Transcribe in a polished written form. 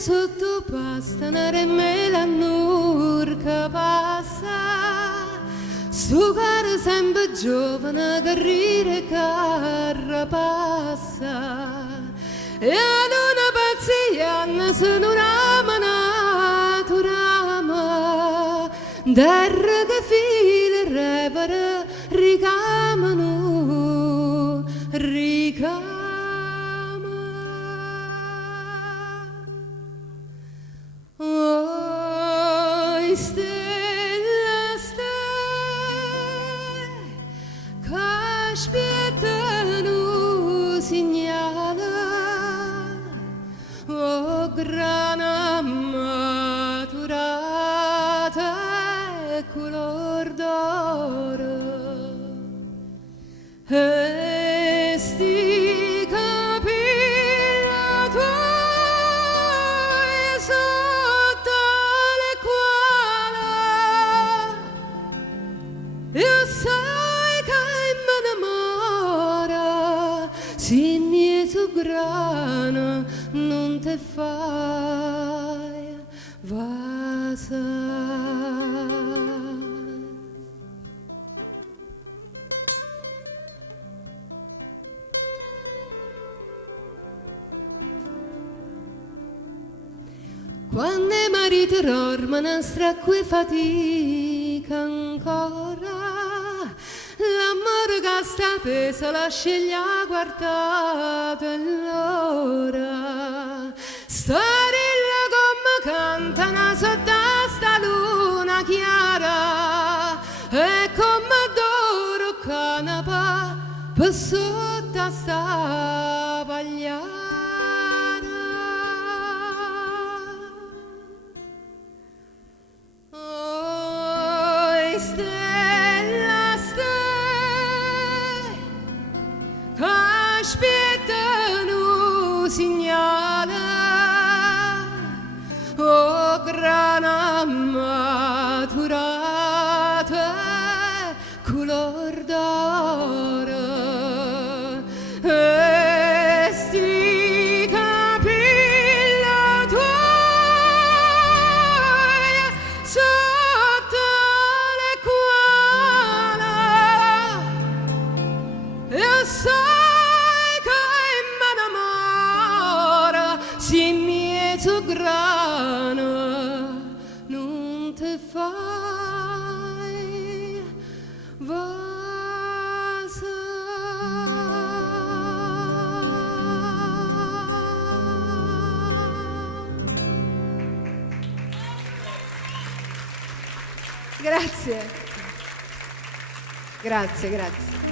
sotto pastanare me la nurca passa, sto caro sempre giovane che ride carrapassa, e non pazziano se non ama naturama, terra che fila repara ricamano, ricamano. Oh, stella, stella, che aspettano segnala, oh, grana maturata e color d'oro, e sti capelli tuoi sotto le quali io sai che mi innamora, se mi su grana non te fai vasa. Quando i mariti dormono stracque fatica ancora, l'amore che sta peso la sceglia guardato allora, starilla come cantano sotto sta luna chiara, e come d'oro canapa per sotto sta pagliara. Stella, stella, che aspettano segnala, oh, grana maturata, color d'oro, e sti capelli tuoi sotto le quali io sai che mi innamora, se mi è su grana non te fai vasa. Grazie. Grazie, grazie.